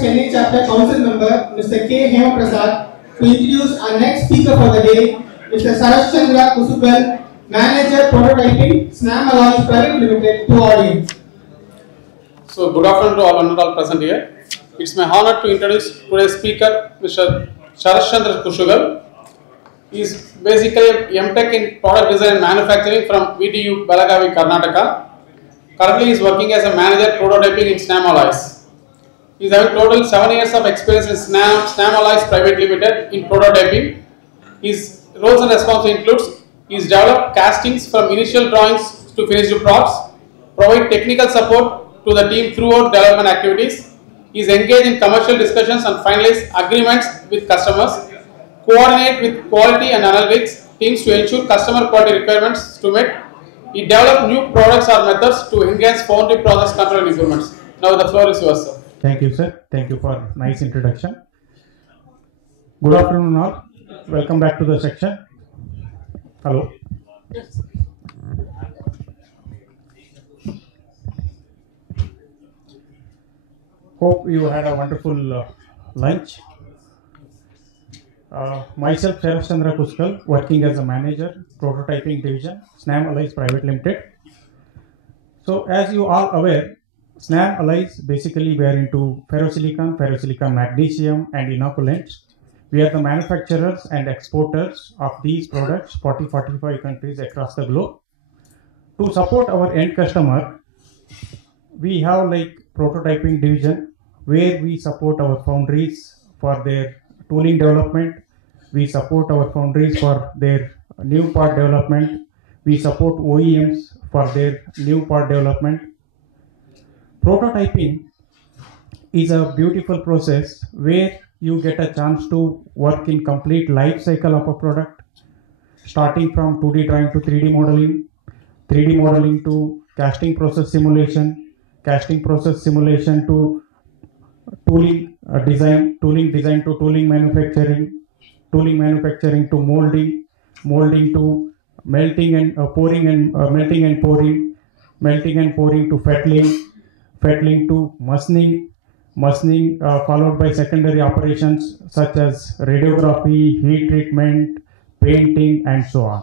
Chennai chapter council member Mr. K. Hema Prasad to introduce our next speaker for the day, Mr. Sharaschandra Kusugal, Manager Prototyping, SNAM Alloys Private Limited, to audience. So, good afternoon to all present here. It's my honor to introduce today's speaker, Mr. Sharaschandra Kusugal. He is basically M.Tech in Product Design and Manufacturing from VTU Belagavi, Karnataka. Currently, he is working as a manager prototyping in SNAM Alloys. He is having total 7 years of experience in SNAM Alloys Private Limited in prototyping. His roles and responsibilities includes he has developed castings from initial drawings to finished props, provide technical support to the team throughout development activities. He is engaged in commercial discussions and finalize agreements with customers, coordinate with quality and analytics teams to ensure customer quality requirements to meet. He developed new products or methods to enhance foundry process control improvements. Now the floor is yours, sir. Thank you, sir. Thank you for nice introduction. Good afternoon, all. Welcome back to the section. Hello. Yes. Hope you had a wonderful lunch. Myself, Sharaschandra Kusugal, working as a manager, prototyping division, SNAM Alloys Private Limited. So, as you are aware, SNAM Alloys basically we are into ferrosilicon, magnesium, and inoculants. We are the manufacturers and exporters of these products, 40-45 countries across the globe. To support our end customer, we have like prototyping division where we support our foundries for their tooling development. We support our foundries for their new part development. We support OEMs for their new part development. Prototyping is a beautiful process where you get a chance to work in complete life cycle of a product, starting from 2D drawing to 3D modeling, 3D modeling to casting process simulation to tooling design to tooling manufacturing to molding to melting and pouring to fettling to machining followed by secondary operations such as radiography, heat treatment, painting, and so on.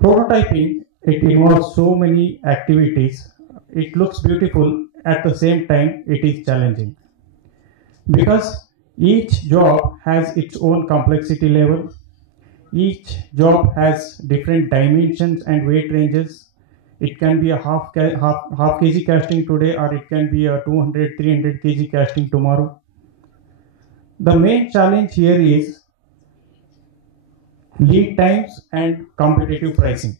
Prototyping, it involves so many activities. It looks beautiful, at the same time it is challenging because each job has its own complexity level. Each job has different dimensions and weight ranges. It can be a half kg casting today, or it can be a 200-300 kg casting tomorrow. The main challenge here is lead times and competitive pricing.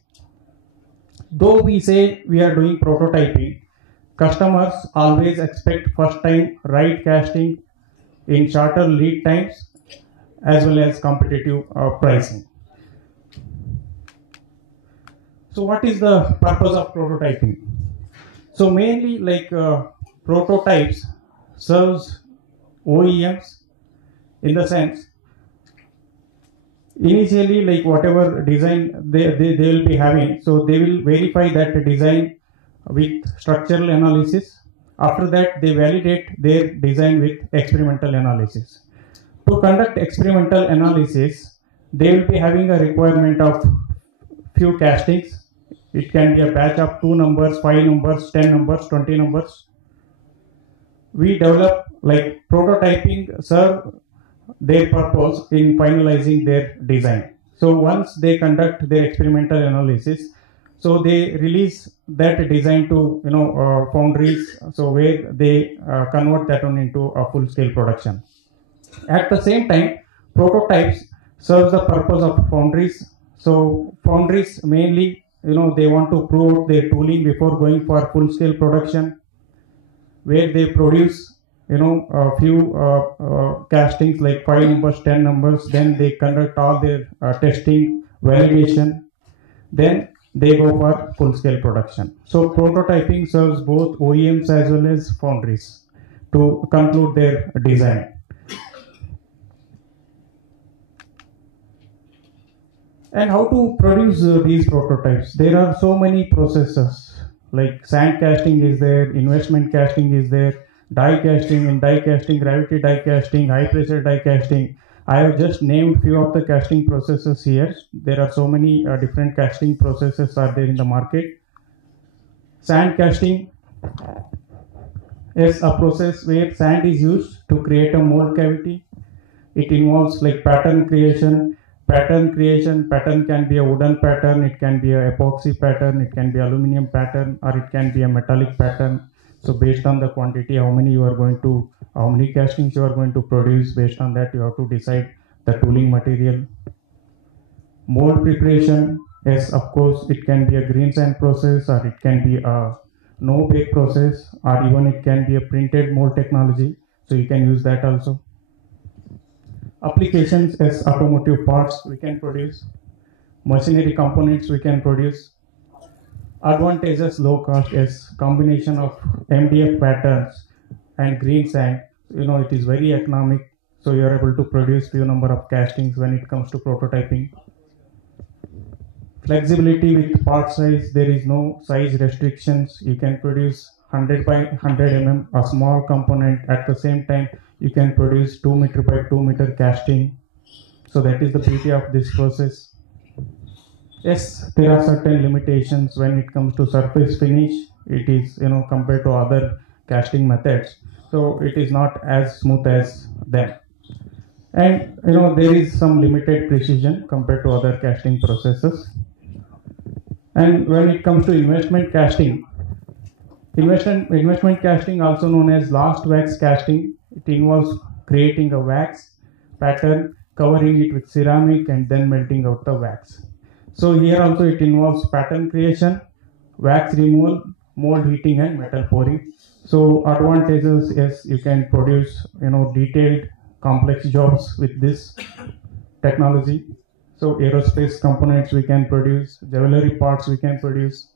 Though we say we are doing prototyping, customers always expect first time right casting in shorter lead times as well as competitive pricing. So what is the purpose of prototyping? So mainly like prototypes serves OEMs in the sense initially like whatever design they will be having, so they will verify that design with structural analysis. After that they validate their design with experimental analysis. To conduct experimental analysis, they will be having a requirement of few castings. It can be a batch of 2 numbers, 5 numbers, 10 numbers, 20 numbers. We develop like prototyping serve their purpose in finalizing their design. So once they conduct their experimental analysis, so they release that design to foundries, so where they convert that one into a full-scale production. At the same time, prototypes serves the purpose of foundries. So foundries mainly they want to prove out their tooling before going for full-scale production, where they produce a few castings like 5 numbers, 10 numbers. Then they conduct all their testing, validation. Then they go for full-scale production. So prototyping serves both OEMs as well as foundries to conclude their design. And how to produce these prototypes? There are so many processes, like sand casting is there, investment casting is there, die casting, in die casting, gravity die casting, high pressure die casting. I have just named few of the casting processes here. There are so many different casting processes are there in the market. Sand casting is a process where sand is used to create a mold cavity. It involves like pattern creation. Pattern can be a wooden pattern, it can be a epoxy pattern, it can be aluminum pattern, or it can be a metallic pattern. So based on the quantity, how many castings you are going to produce, based on that you have to decide the tooling material. Mold preparation, yes, of course, it can be a green sand process, or it can be a no bake process, or even it can be a printed mold technology. So you can use that also. Applications as automotive parts we can produce, machinery components we can produce. Advantages, low cost is combination of MDF patterns and green sand. It is very economic, so you are able to produce few number of castings when it comes to prototyping. Flexibility with part size, there is no size restrictions. You can produce 100 by 100 mm, a small component. At the same time, you can produce 2 meter by 2 meter casting. So that is the beauty of this process. Yes, there are certain limitations when it comes to surface finish. It is, compared to other casting methods. So it is not as smooth as them. And, there is some limited precision compared to other casting processes. And when it comes to investment casting, investment casting, also known as last wax casting, it involves creating a wax pattern, covering it with ceramic, and then melting out the wax. So here also it involves pattern creation, wax removal, mold heating, and metal pouring. So advantages is you can produce detailed complex jobs with this technology. So aerospace components we can produce, jewelry parts we can produce.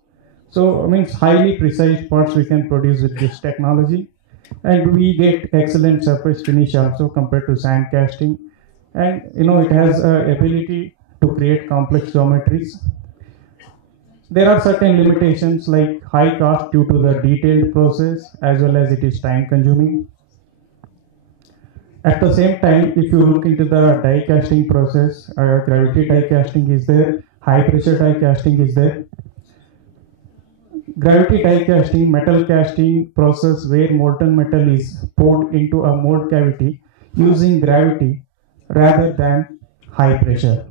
So highly precise parts we can produce with this technology, and we get excellent surface finish also compared to sand casting. And it has ability to create complex geometries. There are certain limitations like high cost due to the detailed process, as well as it is time consuming. At the same time, if you look into the die casting process, gravity die casting is there, high pressure die casting is there. Gravity die casting, metal casting process where molten metal is poured into a mold cavity using gravity rather than high pressure.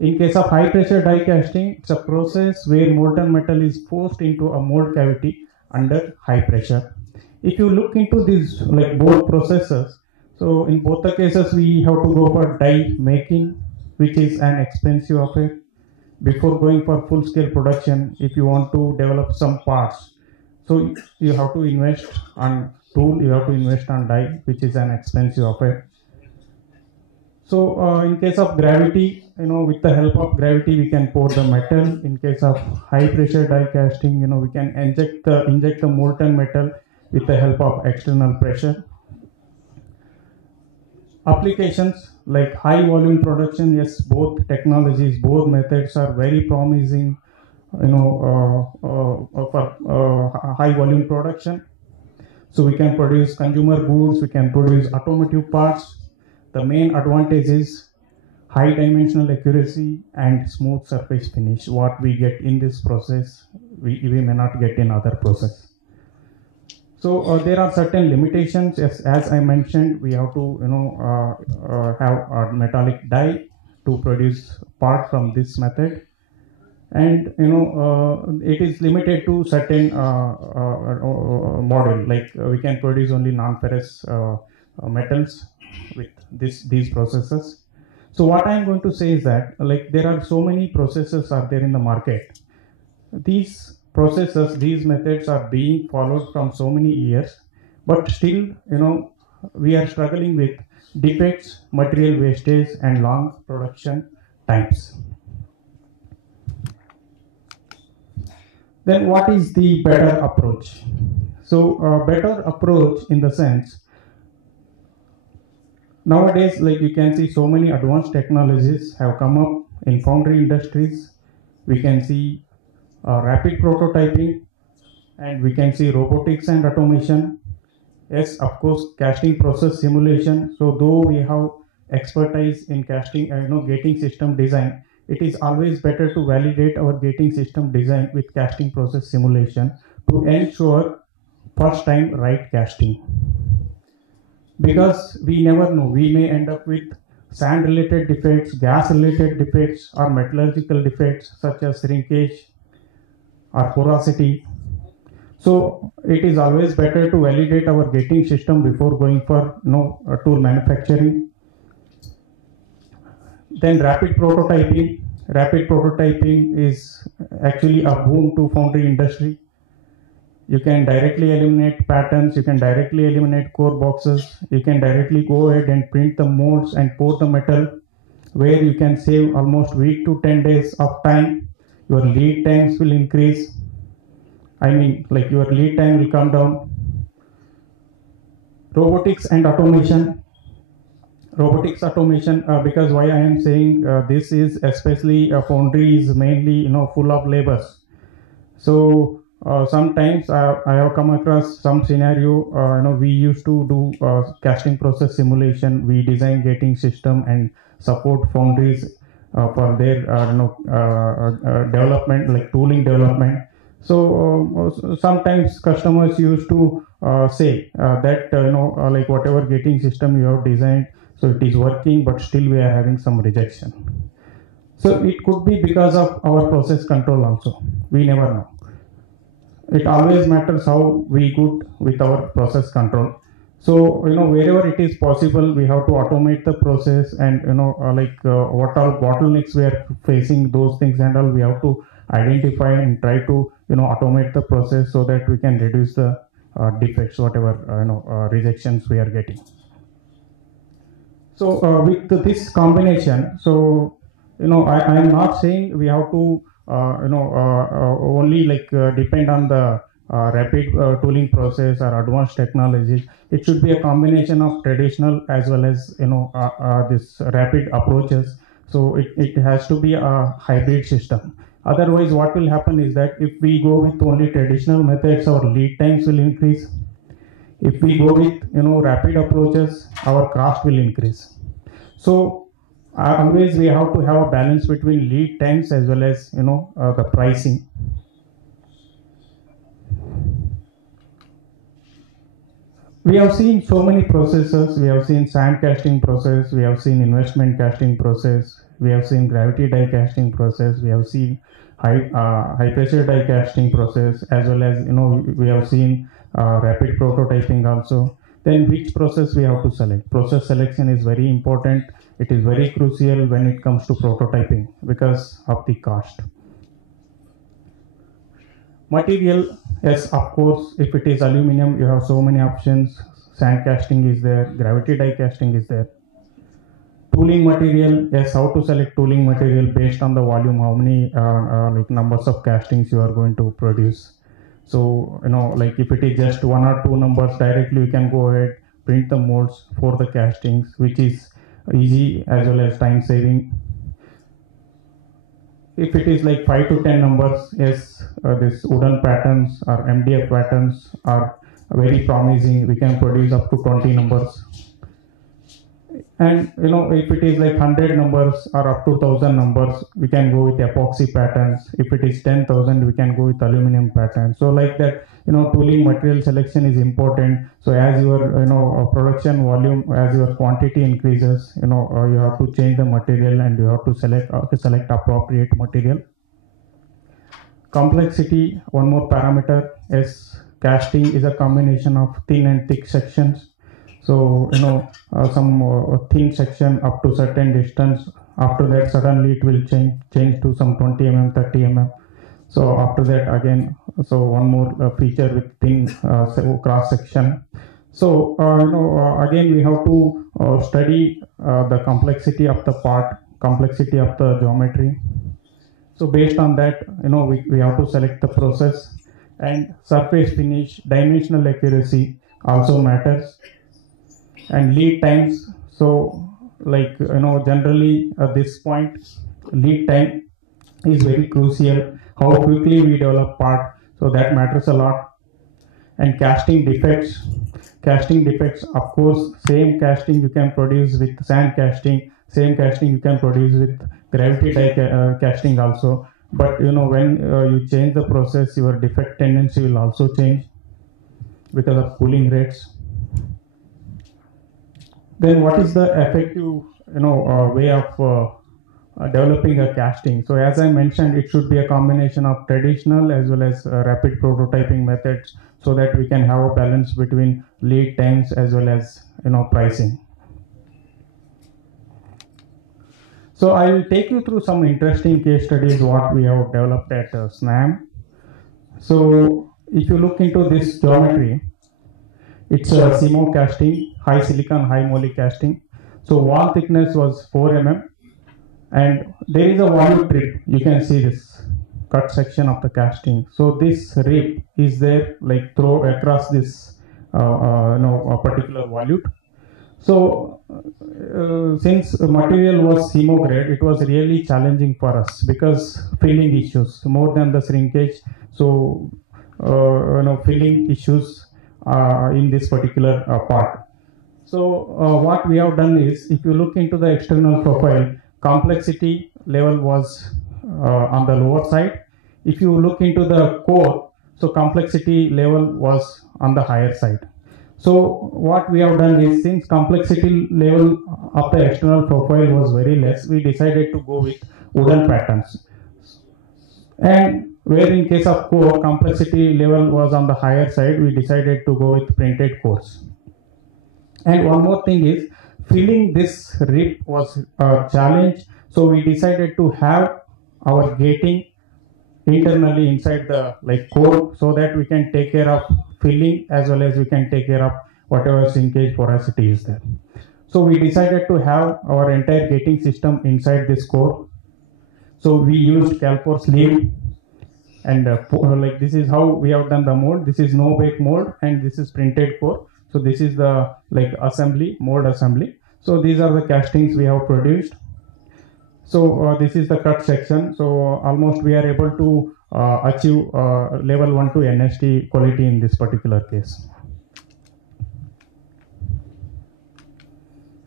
In case of high pressure die casting, it's a process where molten metal is forced into a mold cavity under high pressure. If you look into these both processes, so in both the cases we have to go for die making, which is an expensive affair. Before going for full scale production, if you want to develop some parts, so you have to invest on tool, you have to invest on die, which is an expensive affair. So in case of gravity, with the help of gravity we can pour the metal. In case of high pressure die casting, we can inject the molten metal with the help of external pressure. Applications like high volume production, yes, both technologies, both methods are very promising, for high volume production. So we can produce consumer goods, we can produce automotive parts. The main advantage is high dimensional accuracy and smooth surface finish. What we get in this process, we may not get in other process. So there are certain limitations. As I mentioned, we have to have a metallic die to produce part from this method, and it is limited to certain model. Like we can produce only non-ferrous metals with these processes. So what I am going to say is that there are so many processes are there in the market. These processes, these methods are being followed from so many years, but still we are struggling with defects, material wastage, and long production times. Then what is the better approach? So better approach in the sense, nowadays you can see so many advanced technologies have come up in foundry industries. We can see rapid prototyping, and we can see robotics and automation, yes, of course, casting process simulation. So though we have expertise in casting, gating system design, it is always better to validate our gating system design with casting process simulation to ensure first time right casting. Because we never know, we may end up with sand related defects, gas related defects, or metallurgical defects such as shrinkage or porosity. So it is always better to validate our gating system before going for tool manufacturing. Then rapid prototyping. Rapid prototyping is actually a boom to foundry industry. You can directly eliminate patterns, you can directly eliminate core boxes, you can directly go ahead and print the molds and pour the metal, where you can save almost week to 10 days of time. Your lead times will increase. Your lead time will come down. Robotics and automation. Robotics automation, because why I am saying this is especially foundry is mainly full of labors. So sometimes I have come across some scenario. We used to do casting process simulation. We design gating system and support foundries for their development, like tooling development. So sometimes customers used to say that like whatever gating system you have designed, so it is working, but still we are having some rejection. So it could be because of our process control also. We never know. It always matters how we good with our process control. So wherever it is possible, we have to automate the process, and what all bottlenecks we are facing, those things and all we have to identify and try to automate the process so that we can reduce the defects, whatever rejections we are getting. So with this combination, so I am not saying we have to only depend on the rapid tooling process or advanced technologies. It should be a combination of traditional as well as this rapid approaches. So it has to be a hybrid system. Otherwise, what will happen is that if we go with only traditional methods, our lead times will increase. If we go with rapid approaches, our cost will increase. So always we have to have a balance between lead times as well as the pricing. We have seen so many processes. We have seen sand casting process, we have seen investment casting process, we have seen gravity die casting process, we have seen high pressure die casting process, as well as we have seen rapid prototyping also. Then which process we have to select? Process selection is very important. It is very crucial when it comes to prototyping because of the cost. Material, yes, of course, if it is aluminum, you have so many options. Sand casting is there, gravity die casting is there. Tooling material, yes, how to select tooling material based on the volume, how many numbers of castings you are going to produce. So if it is just 1 or 2 numbers, directly you can go ahead, print the molds for the castings, which is easy as well as time saving. If it is like 5 to 10 numbers, yes, this wooden patterns or MDF patterns are very promising. We can produce up to 20 numbers. And if it is like 100 numbers or up to 1000 numbers, we can go with epoxy patterns. If it is 10,000, we can go with aluminum patterns. So like that, tooling material selection is important. So as your production volume, as your quantity increases, you have to change the material and you have to select appropriate material. Complexity, one more parameter, is casting is a combination of thin and thick sections. So some thin section up to certain distance, after that suddenly it will change to some 20 mm, 30 mm. So after that again, so one more feature with thin cross section. So again we have to study the complexity of the part, complexity of the geometry. So based on that, we have to select the process. And surface finish, dimensional accuracy also matters. And lead times, so generally at this point, lead time is very crucial. How quickly we develop part, so that matters a lot. And casting defects, of course, same casting you can produce with sand casting, same casting you can produce with gravity die casting also. But when you change the process, your defect tendency will also change because of cooling rates. Then what is the effective way of developing a casting? So as I mentioned, it should be a combination of traditional as well as rapid prototyping methods, so that we can have a balance between lead times as well as pricing. So I will take you through some interesting case studies what we have developed at SNAM. So if you look into this geometry, it's a CMO casting, high silicon, high moly casting. So wall thickness was 4 mm, and there is a volute rib. You can see this cut section of the casting. So this rib is there like through across this a particular volute. So since the material was CMO grade, it was really challenging for us because filling issues more than the shrinkage. So filling issues in this particular part. So what we have done is, if you look into the external profile, complexity level was on the lower side. If you look into the core, so complexity level was on the higher side. So what we have done is, since complexity level of the external profile was very less, we decided to go with wooden patterns. And where in case of core, complexity level was on the higher side, we decided to go with printed cores. And one more thing is, filling this rib was a challenge, so we decided to have our gating internally inside the core, so that we can take care of filling as well as we can take care of whatever shrinkage porosity is there. So we decided to have our entire gating system inside this core. So we used Calpor sleeve, and this is how we have done the mold. This is no bake mold, and this is printed core. So this is the assembly, mold assembly. So these are the castings we have produced. So this is the cut section. So almost we are able to achieve level 1 to NST quality in this particular case.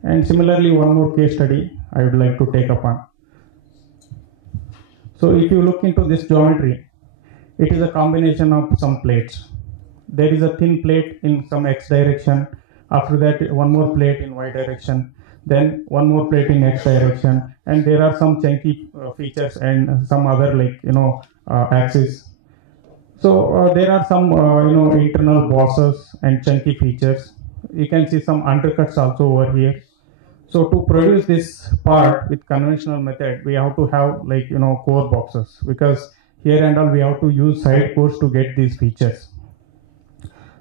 And similarly, one more case study I would like to take upon. So if you look into this geometry, it is a combination of some plates. There is a thin plate in some X direction. After that, one more plate in Y direction. Then one more plate in X direction. And there are some chunky features and some other axes. So there are some internal bosses and chunky features. You can see some undercuts also over here. So to produce this part with conventional method, we have to have core boxes, because here and all we have to use side cores to get these features.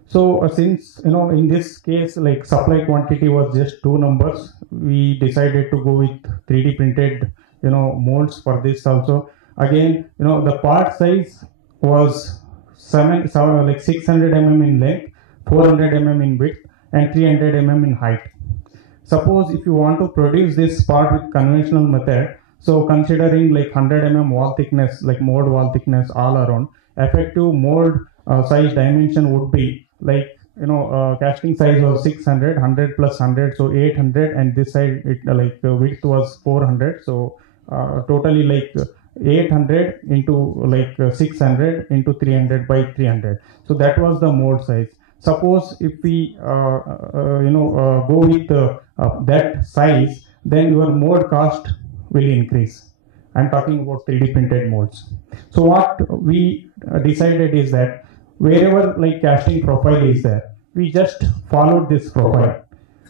So since in this case supply quantity was just 2 numbers, we decided to go with 3D printed molds for this also. Again, the part size was 600 mm in length, 400 mm in width, and 300 mm in height. Suppose if you want to produce this part with conventional method, so considering 100 mm wall thickness, mold wall thickness all around, effective mold size dimension would be casting size was 600, 100 plus 100, so 800, and this side it width was 400, so totally 800 into 600 into 300 by 300. So that was the mold size. Suppose if we go with that size, then your mold cost will increase. I'm talking about 3D printed molds. So what we decided is that wherever casting profile is there, we just followed this profile.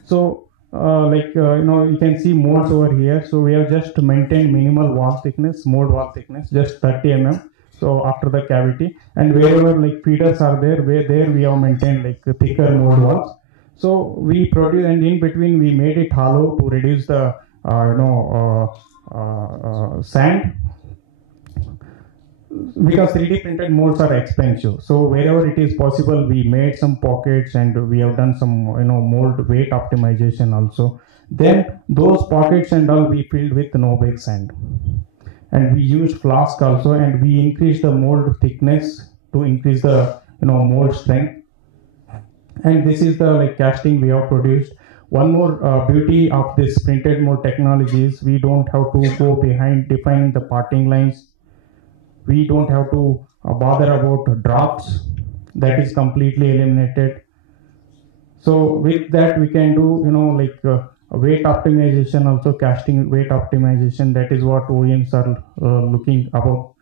So you can see molds over here. So we have just maintained minimal wall thickness, mold wall thickness, just 30 mm. So after the cavity, and wherever feeders are there, we have maintained thicker mold walls. So we produce, and in between we made it hollow to reduce the sand, because 3D printed molds are expensive. So wherever it is possible, we made some pockets, and we have done some mold weight optimization also. Then those pockets and all we filled with no bake sand, and we used flask also, and we increased the mold thickness to increase the mold strength. And this is the like casting we have produced. One more beauty of this printed mold technology is we don't have to go behind defining the parting lines. We don't have to bother about drops. That is completely eliminated. So with that we can do, like weight optimization, also casting weight optimization. That is what OEMs are looking about.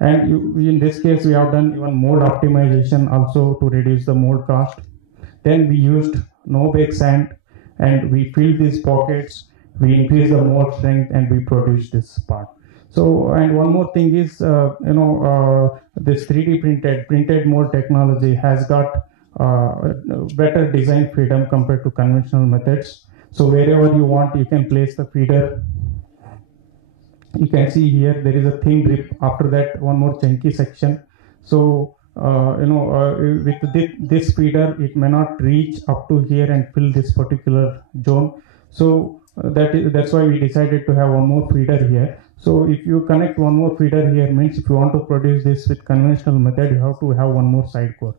And in this case we have done even mold optimization also to reduce the mold cost. Then we used no bake sand and we filled these pockets, we increased the mold strength and we produced this part. So, and one more thing is, this 3D printed mold technology has got better design freedom compared to conventional methods. So wherever you want, you can place the feeder. You can see here there is a thin rip. After that, one more chunky section. So with this feeder, it may not reach up to here and fill this particular zone. So that's why we decided to have one more feeder here. So if you connect one more feeder here, means if you want to produce this with conventional method, you have to have one more side core.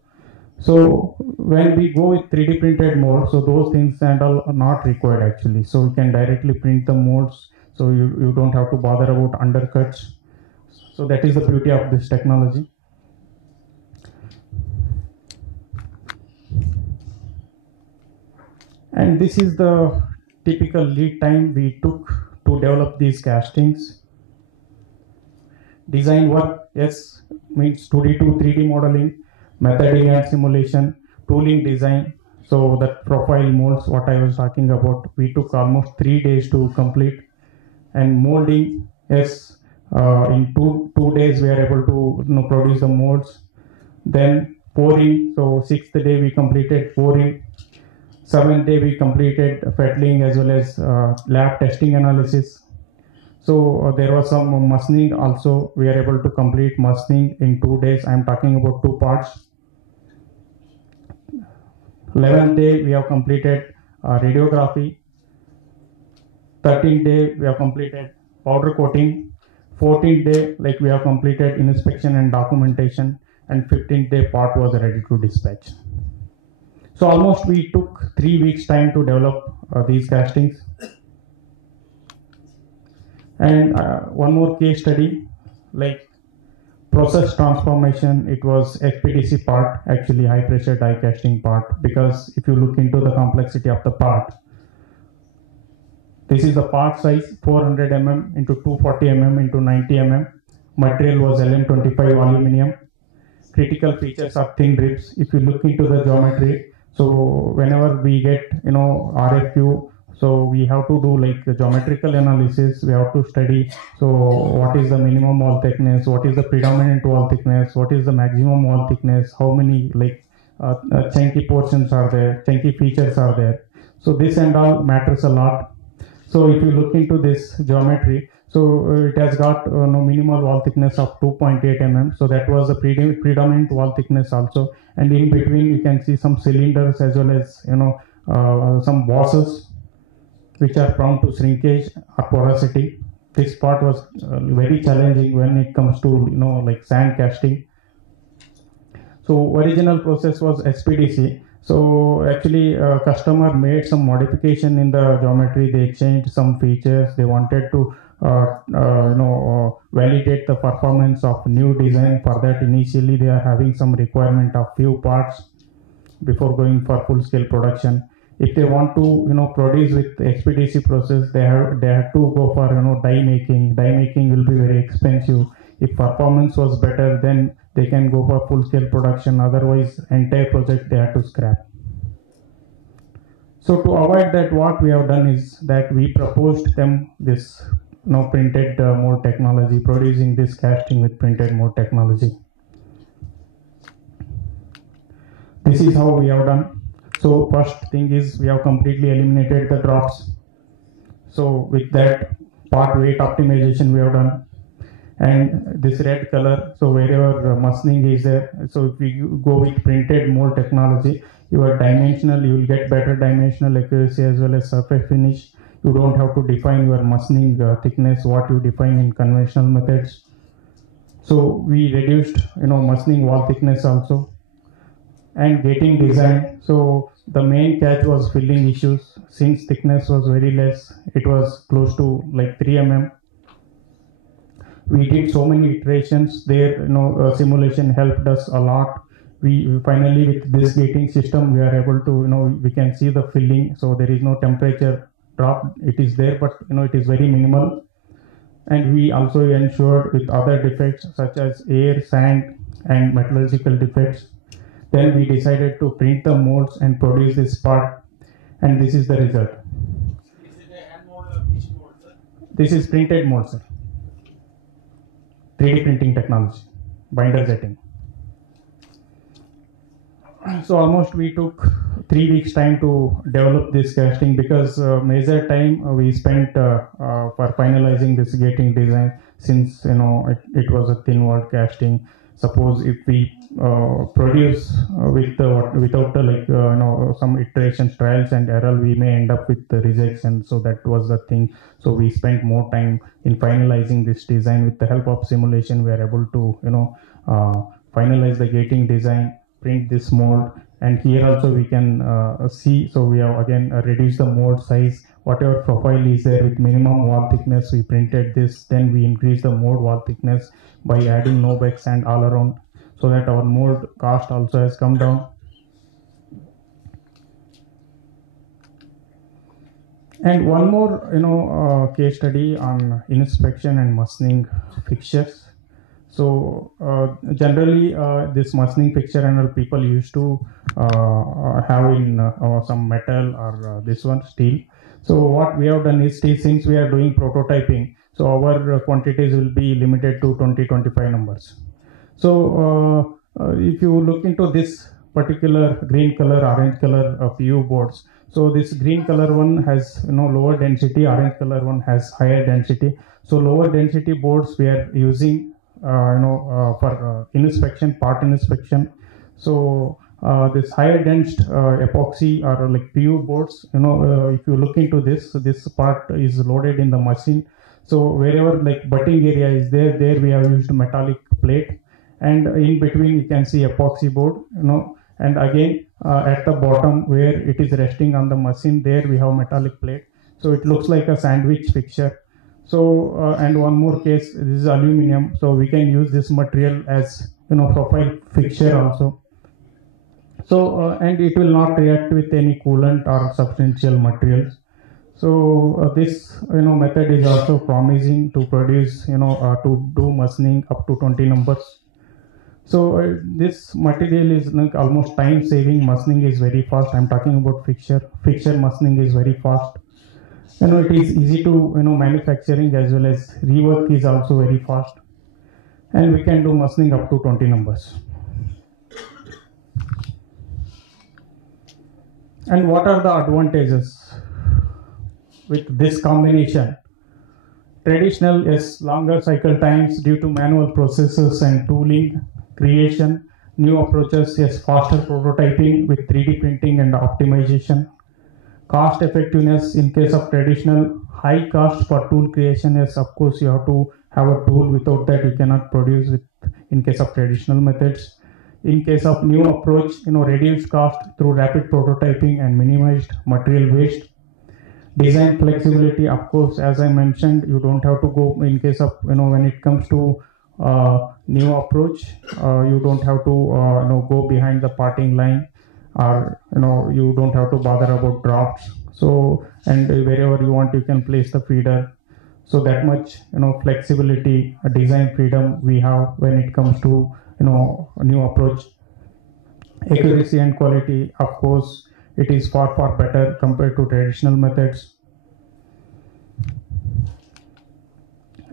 So when we go with 3D printed mold, so those things and all are not required actually. So you can directly print the molds. So you don't have to bother about undercuts. So that is the beauty of this technology. And this is the typical lead time we took to develop these castings. Design work, yes, means 2D to 3D modeling, methoding and simulation, tooling design. So that profile molds, what I was talking about, we took almost 3 days to complete. And molding, yes, in two days we are able to produce the molds. Then pouring, so 6th day we completed pouring. 7th day we completed fettling as well as lab testing analysis. So there was some machining also. We are able to complete machining in 2 days. I am talking about 2 parts. 11th day we have completed radiography. 13th day we have completed powder coating. 14th day like we have completed inspection and documentation, and 15th day part was ready to dispatch. So almost we took 3 weeks time to develop these castings. And one more case study, like process transformation, it was HPDC part, actually high pressure die casting part, because if you look into the complexity of the part, this is the part size 400 mm into 240 mm into 90 mm. Material was LM25 aluminum. Critical features are thin ribs. If you look into the geometry, so whenever we get RFQ, so we have to do like the geometrical analysis. We have to study. So what is the minimum wall thickness? What is the predominant wall thickness? What is the maximum wall thickness? How many like chunky portions are there? Chunky features are there? So this and all matters a lot. So if you look into this geometry, so it has got minimal wall thickness of 2.8 mm. So that was the predominant wall thickness also. And in between you can see some cylinders as well as some bosses which are prone to shrinkage or porosity. This part was very challenging when it comes to like sand casting. So original process was SPDC. So actually customer made some modification in the geometry. They changed some features. They wanted to validate the performance of new design. For that, initially they are having some requirement of few parts before going for full scale production. If they want to produce with HPDC process, they have to go for die making. Die making will be very expensive. If performance was better, then they can go for full scale production. Otherwise, entire project they have to scrap. So to avoid that, what we have done is that we proposed them this printed mold technology, producing this casting with printed mold technology. This is how we have done. So first thing is we have completely eliminated the drops. So with that part weight optimization we have done. And this red color, so wherever machining is there, so if we go with printed mold technology, your dimensional, you will get better dimensional accuracy as well as surface finish. You don't have to define your machining thickness, what you define in conventional methods. So we reduced machining wall thickness also. and gating design. So the main catch was filling issues. Since thickness was very less, it was close to like 3 mm. We did so many iterations there. Simulation helped us a lot. We finally, with this gating system, we are able to, we can see the filling. So there is no temperature drop. It is there, but it is very minimal. And we also ensured with other defects such as air, sand, and metallurgical defects. Then we decided to print the molds and produce this part, and this is the result. Is it a hand mold or machine mold, sir? This is printed mold, sir. 3D printing technology, binder jetting. So almost we took 3 weeks time to develop this casting, because major time we spent for finalizing this gating design, since it was a thin wall casting. Suppose if we produce without some iterations, trials and error, we may end up with the rejection. So that was the thing. So we spent more time in finalizing this design. With the help of simulation, we are able to finalize the gating design, print this mold, and here also we can see. So we have again reduced the mold size. Whatever profile is there with minimum wall thickness, we printed this. Then we increased the mold wall thickness by adding no back sand all around, so that our mold cost also has come down. And one more case study on inspection and machining fixtures. So generally this machining fixture and people used to have in some metal or this one steel. So what we have done is, since we are doing prototyping, so our quantities will be limited to 20-25 numbers. So if you look into this particular green color, orange color PU boards, so this green color one has lower density, orange color one has higher density. So lower density boards we are using for inspection, part inspection. So this higher dense epoxy or like PU boards, if you look into this part is loaded in the machine. So wherever like butting area is there we have used metallic plate, and in between you can see epoxy board, and again at the bottom where it is resting on the machine, there we have metallic plate. So it looks like a sandwich fixture. So and one more case, this is aluminum, so we can use this material as profile fixture also. So and it will not react with any coolant or substantial materials. So this method is also promising to produce to do machining up to 20 numbers. So this material is like almost time saving. Machining is very fast. I'm talking about fixture machining is very fast. It is easy to manufacturing, as well as rework is also very fast, and we can do machining up to 20 numbers. And what are the advantages with this combination? Traditional is longer cycle times due to manual processes and tooling creation. New approaches is faster prototyping with 3D printing and optimization. Cost effectiveness in case of traditional, high cost for tool creation is, of course, you have to have a tool. Without that you cannot produce with in case of traditional methods. In case of new approach, reduced cost through rapid prototyping and minimized material waste. Design flexibility, of course, as I mentioned, you don't have to go in case of when it comes to new approach, you don't have to go behind the parting line, or you don't have to bother about drafts. So and wherever you want you can place the feeder. So that much flexibility, design freedom we have when it comes to a new approach. Accuracy and quality, of course, it is far better compared to traditional methods.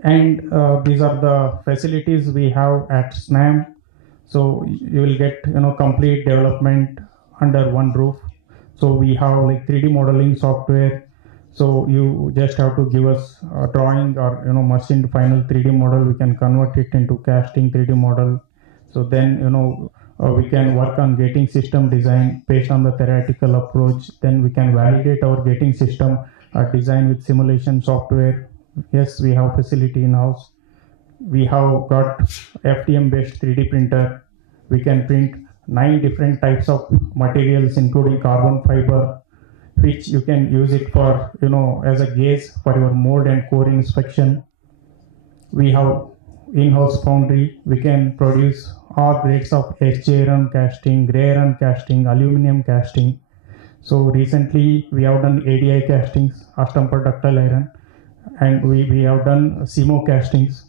And these are the facilities we have at SNAM. So you will get complete development under one roof. So we have like 3D modeling software. So you just have to give us a drawing or machined final 3D model. We can convert it into casting 3D model. So then we can work on gating system design based on the theoretical approach. Then we can validate our gating system design with simulation software. Yes, we have facility in house. We have got FDM based 3D printer. We can print 9 different types of materials, including carbon fiber, which you can use it for, as a gauge for your mold and core inspection. We have in-house foundry. We can produce all grades of HJ iron casting, gray iron casting, aluminum casting. So recently we have done ADI castings, Astamper ductile iron, and we have done CMO castings.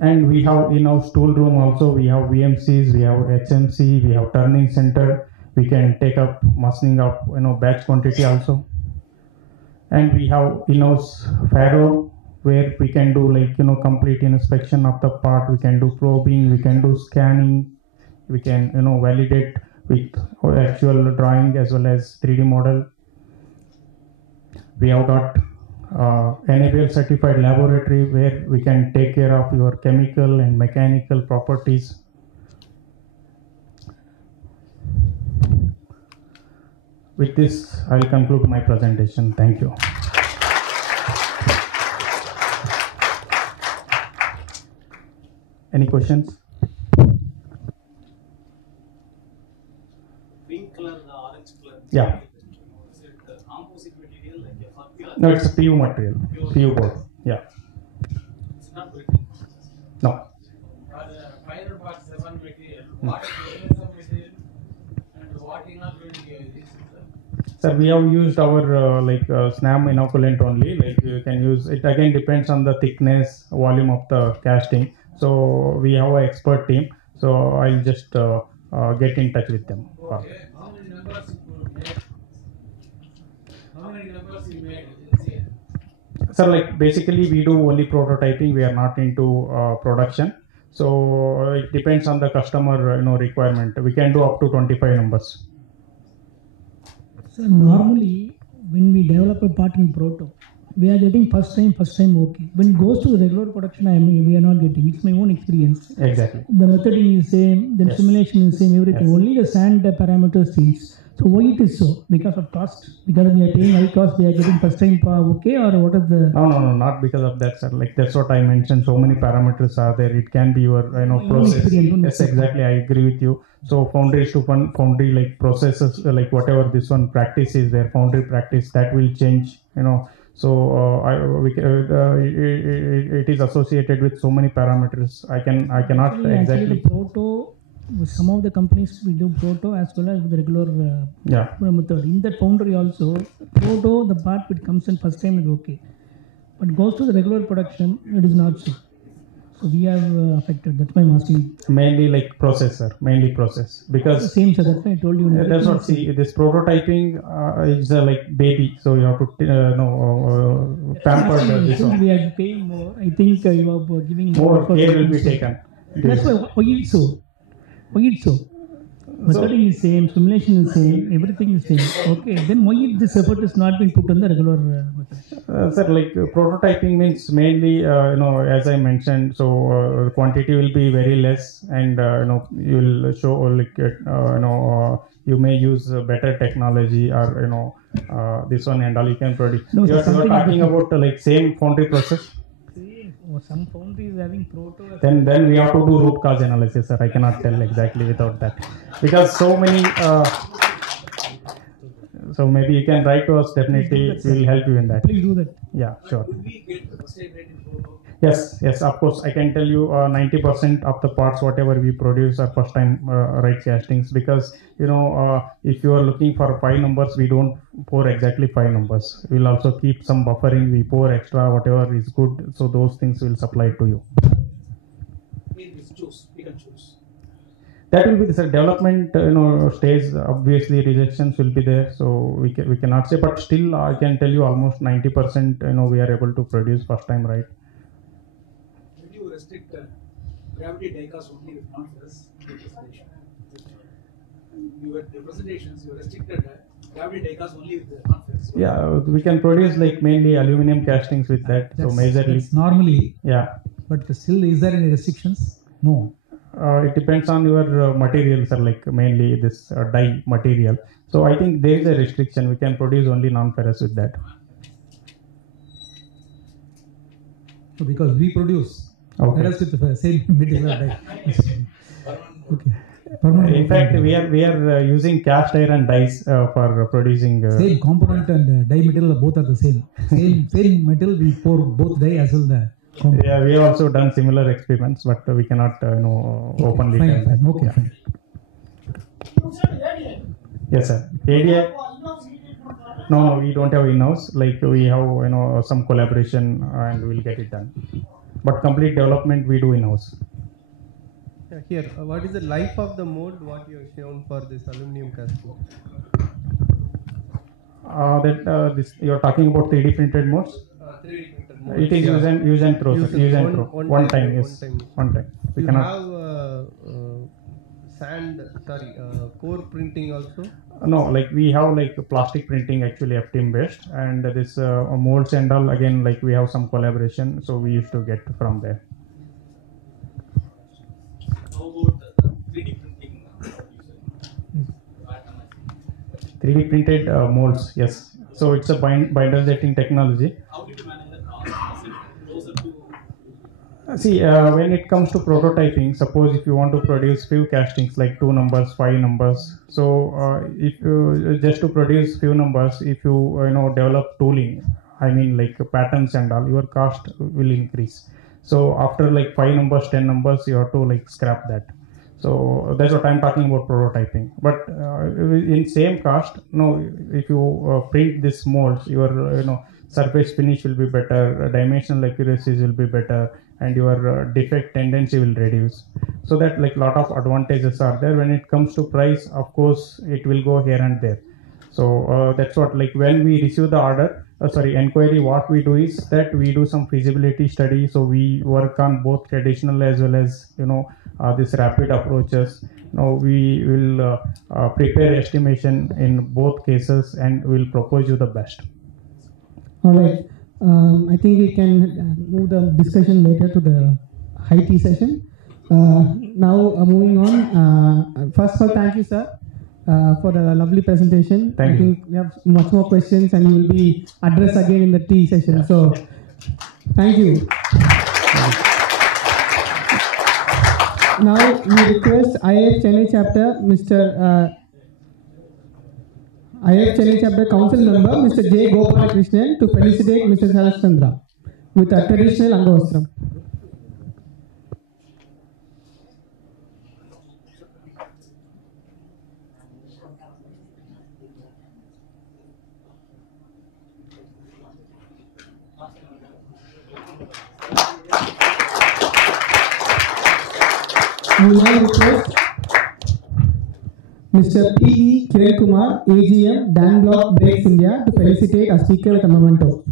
And we have in our tool room also, we have VMCs, we have HMC, we have turning center. We can take up machining up, batch quantity also. And we have in-house Faro, where we can do complete inspection of the part. We can do probing, we can do scanning, we can validate with actual drawing as well as 3D model. We have got NFD certified laboratory where we can take care of your chemical and mechanical properties. With this, I will conclude my presentation. Thank you. Any questions? Green color, the orange color. Yeah. Is it the composite material like a circular? No, it's a PU material. PU board. Yeah. It's not written. No. For the final part 7 material, what is the material and what you are going to use this? Sir, we have used our SNAM inoculant only. You can use it, again depends on the thickness, volume of the casting. So we have an expert team. So I'll just get in touch with them. Okay. How many numbers you made? How many numbers you made? Sir, basically we do only prototyping. We are not into production. So it depends on the customer requirement. We can do up to 25 numbers. So normally when we develop a part in proto, we are getting first time okay. When it goes to the regular production, we are not getting. It's my own experience. Exactly. The methoding is same, then Yes. simulation is same, everything. Yes. Only the sand parameters change. So why it is so? Because of cost? Because we are paying high cost, we are getting first time okay, or what is the? No, not because of that, sir. That's what I mentioned. So many parameters are there. It can be your process. experience. Yes, exactly. I agree with you. So foundry to foundry processes whatever this one practice is there. Foundry practice that will change. So it is associated with so many parameters. I cannot Actually, exactly. the proto, with some of the companies we do proto as well as with the regular method. In that foundry also, proto, the part which comes in first time is okay. But goes to the regular production, it is not so. So we are affected. That's why I'm asking. Mainly mainly process because Same, sir. That's why I told you. that's what. See, this prototyping is baby, so you have to pamper this Since one. we are paying more, I think you are giving More for care will be taken. That's why it's so. Why it's so? Methoding is same, simulation is same, everything is same. Okay, then why this effort is not being put on the regular method? Sir, prototyping means mainly, as I mentioned, so quantity will be very less, and you will show you may use better technology or this one and all you can produce. No, you are something talking different. about same foundry process. Some foundry is having proto. Then we have to do root cause analysis, sir. I cannot tell exactly without that because so many. So maybe you can write to us. Definitely, we will help you in that. Please do that. Yeah, sure. Do we get the first time rate in proto? Yes, of course. I can tell you 90% of the parts whatever we produce are first time right castings because if you are looking for 5 numbers, we don't pour exactly 5 numbers. We'll also keep some buffering. We pour extra whatever is good. So those things will supply to you. We can choose. That will be the development stage. Obviously rejections will be there, so we cannot say, but still I can tell you almost 90% we are able to produce first time right. Will you restrict gravity diecast only with non-ferrous representation? Your presentations, you restricted gravity diecast only with the non-ferrous. Yeah, we can produce mainly aluminum castings with that. So majorly, That's normally, yeah. but still, is there any restrictions? No. It depends on your materials, sir, mainly this die material. So I think there is a restriction. We can produce only non-ferrous with that. So because we produce Okay. ferrous with the same material. Okay. Permanent In fact, we are using cast iron dies for producing. Same component and die material both are the same. Same metal we pour both die as well the. Yeah, we have also done similar experiments, but we cannot openly. Fine. Okay, yeah. fine. Yes, sir. ADI. No, we don't have in-house. Like we have some collaboration and we'll get it done. But complete development we do in-house. Here, what is the life of the mold? What you have shown for this aluminum casting? This you are talking about 3D printed molds. 3D printed molds. It is use and throw. Use and throw. One time. Yes. One time. We you cannot. Have core printing also. No, like we have like plastic printing actually FTM based, and this molds and all again like we have some collaboration, so we used to get from there. How about 3D printing? 3D printed molds, yes. So it's a binder jetting technology. How did you manage the cost? Is it closer to? See, when it comes to prototyping, suppose if you want to produce few castings like 2 numbers, 5 numbers. So if you just to produce few numbers, if you develop tooling, I mean like patterns and all, your cost will increase. So after like 5 numbers, 10 numbers, you have to like scrap that. So that's what I'm talking about prototyping. But in same cost, if you print this molds, your surface finish will be better, dimensional accuracies will be better, and your defect tendency will reduce. So that like lot of advantages are there. When it comes to price, of course, it will go here and there. So that's what, like when we receive the order, inquiry, what we do is that we do some feasibility study. So we work on both traditional as well as this rapid approaches. We will prepare estimation in both cases and we'll propose you the best. All right. I think we can move the discussion later to the high tea session. Now moving on. First of all, thank you, sir, for the lovely presentation. Thank I think we have much more questions and you will be addressed again in the tea session. Yeah. So, thank you. Now we request IIF Chennai chapter, IIF Chennai chapter council member, Mr. J. Gopalakrishnan, to felicitate Mr. Sharaschandra with a traditional Angavastram. We now request Mr. P.E. Kiran Kumar, AGM, Dan Block Breaks India, to felicitate a speaker with a memento.